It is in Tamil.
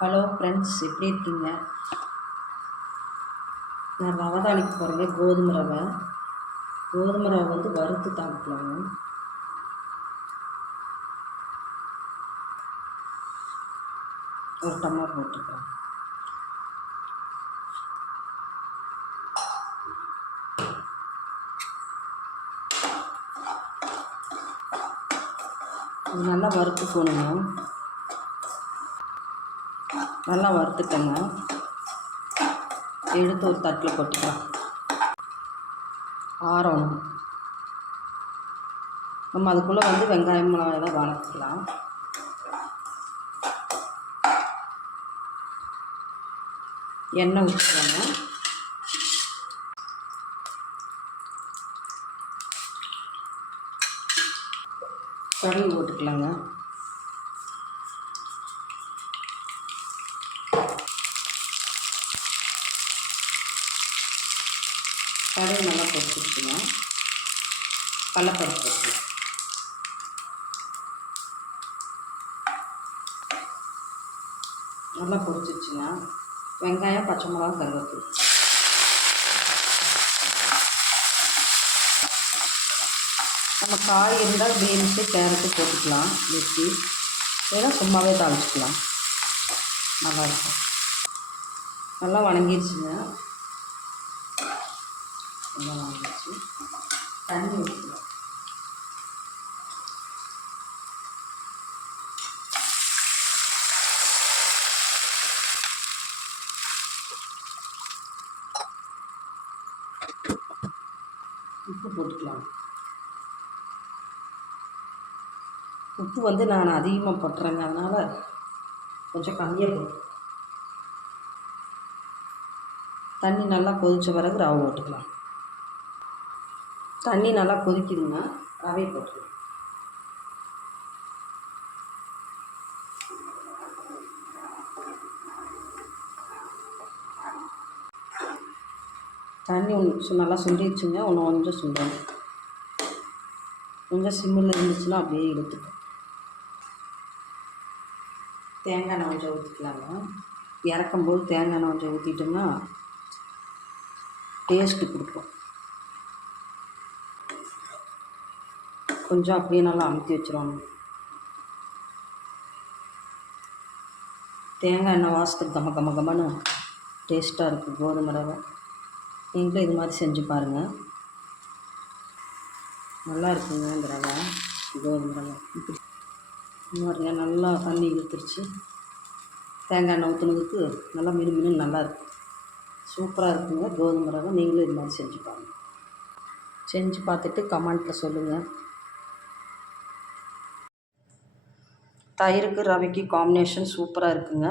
ஹலோ ஃப்ரெண்ட்ஸ் எப்படி இருக்கீங்க? நான் ரவை தாளிக்கு போகிறேங்க கோதுமை ரவை. கோதுமை ரவை வந்து வறுத்து தாளிக்கலாங்க. ஒரு டம்ளர் போட்டுக்கலாம். நல்லா வறுத்து போகணுங்க நல்லா வறுத்துக்கோங்க. எடுத்து ஒரு தட்டில் போட்டுக்கலாம். ஆறணும். நம்ம அதுக்குள்ளே வந்து வெங்காயம் மிளகாய் எல்லாம் வளர்த்துக்கலாம் எண்ணெய் ஊற்றிக்கோங்க கடுகு போட்டுக்கலாங்க. கடுகு நல்லா பொரிச்சிருச்சுங்க கடலப்பருப்பு போட்டுக்கலாம். நல்லா பொரிச்சிருச்சுங்க வெங்காயம் பச்சை மிளகா கருவேப்பிலை. நம்ம காய் இருந்தால் பீன்ஸு கேரட்டு போட்டுக்கலாம் வெட்டி வேணால் சும்மாவே தாளிச்சிக்கலாம். நல்லாயிருக்கும் நல்லா வணங்கிடுச்சுங்க. நல்லா வணங்கிடுச்சு தண்ணி ஊற்றிக்கலாம் உப்பு போட்டுக்கலாம் உப்பு வந்து நான் அதிகமாக போட்டுறேங்க. அதனால் கொஞ்சம் கம்மியாக போட்டு தண்ணி நல்லா கொதித்த பிறகு ரவை போட்டுக்கலாம். தண்ணி நல்லா கொதிக்குதுங்க. ரவை போட்டு தண்ணி ஒன்று நல்லா சுண்டிடுச்சுங்க. ஒன்று கொஞ்சம் சுண்டணும். கொஞ்சம் சிம்மில் இருந்துச்சுன்னா அப்படியே இழுத்துக்கும் தேங்காய் எண்ணெய் கொஞ்சம் ஊற்றிக்கலாங்க இறக்கும்போது தேங்காய் எண்ணெய் கொஞ்சம் ஊற்றிட்டோம்னா டேஸ்ட்டு கொடுக்கும். கொஞ்சம் அப்படியே நல்லா அமுத்தி வச்சிருவாங்க. தேங்காய் எண்ணெய் வாசத்துக்கு கம கம கமன்னு டேஸ்ட்டாக இருக்கும் கோதுமை ரவை. நீங்களும் இது மாதிரி செஞ்சு பாருங்கள் நல்லா இருக்குங்க இந்த ரவை கோதுமை ரவை. இப்படி பாருங்க நல்லா தண்ணி இழுத்துருச்சு. தேங்காய் எண்ணெய் ஊற்றுனதுக்கு நல்லா மினு மினு நல்லா இருக்கும் சூப்பராக இருக்குங்க கோதுமை ரவை. நீங்களும் இது மாதிரி செஞ்சு பாருங்கள் செஞ்சு பார்த்துட்டு கமெண்ட்டில் சொல்லுங்கள் தயிருக்கு ரவைக்கு காம்பினேஷன் சூப்பராக இருக்குங்க.